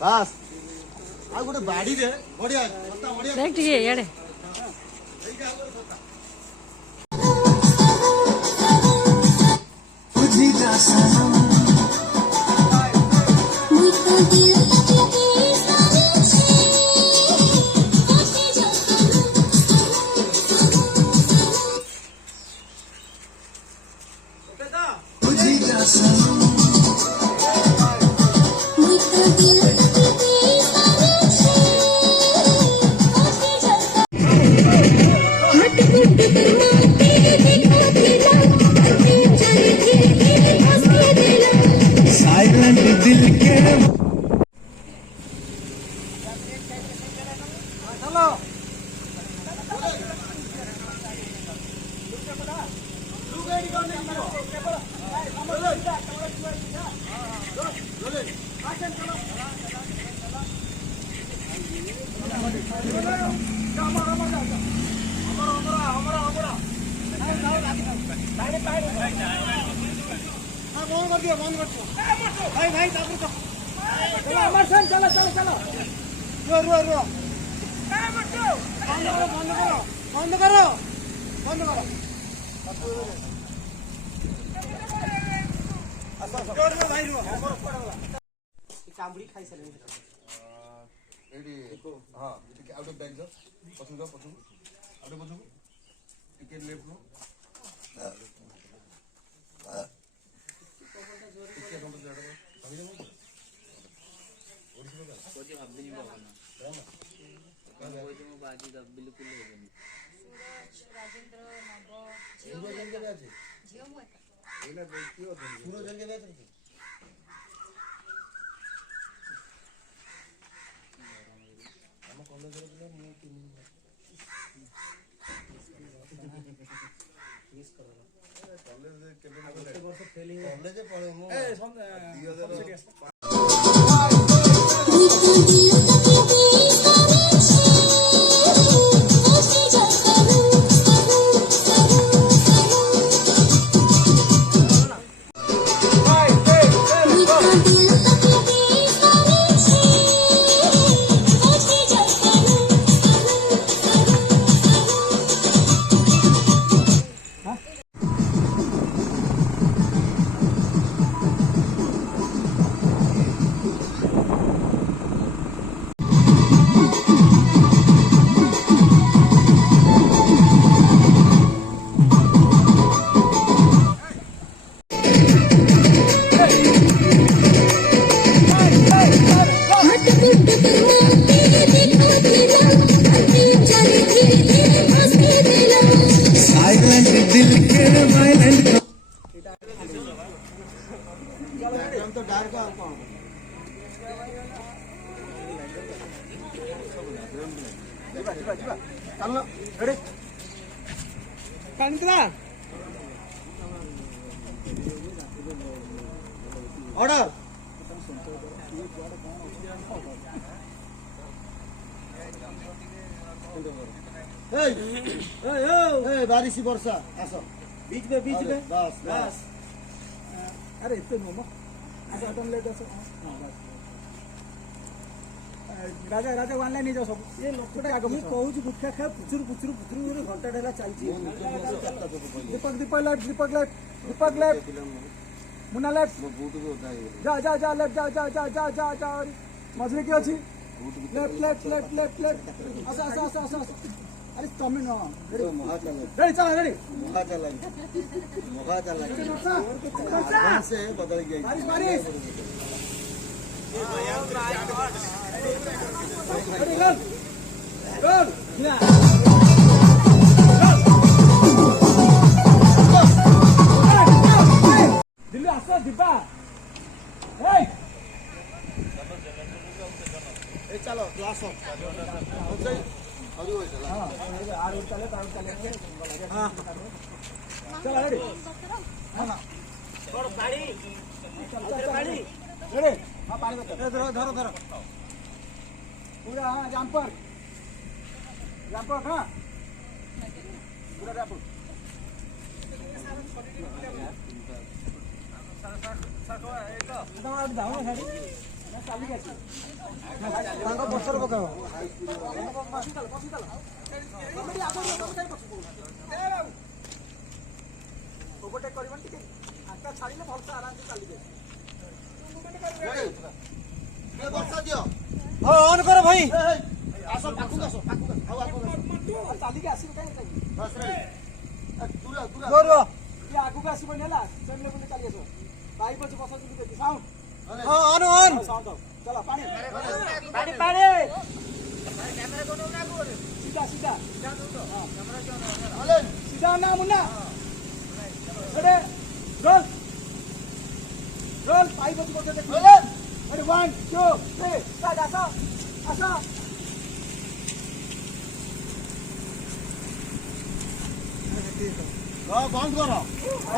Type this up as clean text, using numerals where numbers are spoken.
बस आ गोटे बाड़ी रे बढ़िया बढ़िया देख टिके याडे भाई भाई चलो चलो चलो रो रो रो बंद करो बंद करो भाई रो कामड़ी खाई सारे एडी हां ठीक आउट ऑफ बैग जा पछू जा पछू आउट पछू टिके लेफ्ट रो टिके दंड जाडा भाई जा ओडिसा का कोजे भाबी नहीं बाबा ना कोजे मो बाजी दा बिल्कुल होगनी सूरज राजेंद्र नव जियो जन के बाजी जियो मो एला देखियो सूरज जन के बाजी कॉलेज रे मु तीन मिस करो कॉलेज केबे वर्ष फेल कॉलेज पढे मु ए 2000 तो डार्क कौन चलो रेडी कांतरा ऑर्डर ए बारिश वर्षा आसो बीच में बस बस अरे इतने मोमो अच्छा तुम ले दो राजा राजा वन लाइन जाओ सब ये लोकटा आगे मैं कहू छी गुटखा खा पुचुर पुचुर पुचुर घंटा ढेला चलची दीपक लाइट मुन्ना लाइट जा जा जा लेफ्ट जा जा जा जा जा जा मजरे की अछि लेफ्ट आसा अरे तमिल न रेडी चला रेडी मुहा चला से बदल गई बारिश गोल ना दिल्ली आसो दीपा ए चलो क्लास ऑफ हां चलो रेडी हां थोड़ा पानी रेडी हां पानी धरो पूरा हां जंपर हां ପୁରା ରାପ ତାଙ୍କ ପଛରେ ପକାଅ ଓଭରଟେକ୍ କରିବନି ଟିକେ ଆଙ୍କା ଛାଡ଼ିଲେ ଭଲସେ ଆରାମସେ ଚାଲିବେ ବର୍ଷା ଦିଅ ହଁ ଅନ୍ କର ଭାଇ ଆସ ପାଖକୁ ଆସ ଆଉ ଆଗକୁ ଆସ ଚାଲିକି ଆସିବେ କାହିଁକି ବସ ରେ ଦୂର ଦୂର ରୁହ ଇଏ ଆଗକୁ ଆସିବନି ହେଲା ସେମ୍ ଲେବୁଲରେ ଚାଲି ଆସିବ ପାଇପ୍ ଅଛି ବସ ଯିବି ଦେଖି ସାଉଣ୍ଡ ହଁ ଅନ୍ ସାଉଣ୍ଡ ଚାଲ ପାଣି ପାଣି ପାଣି ସିଧା ସିଧା ହଲେ ସିଧା ନା ମୁନା ସେଟେ ରୋଲ ରୋଲ ପାଇପ୍ ଅଛି ବସ ଦେଖି ହଲେ Ready, 1, 2, 3, start, aso, aso. ବନ୍ଦ କର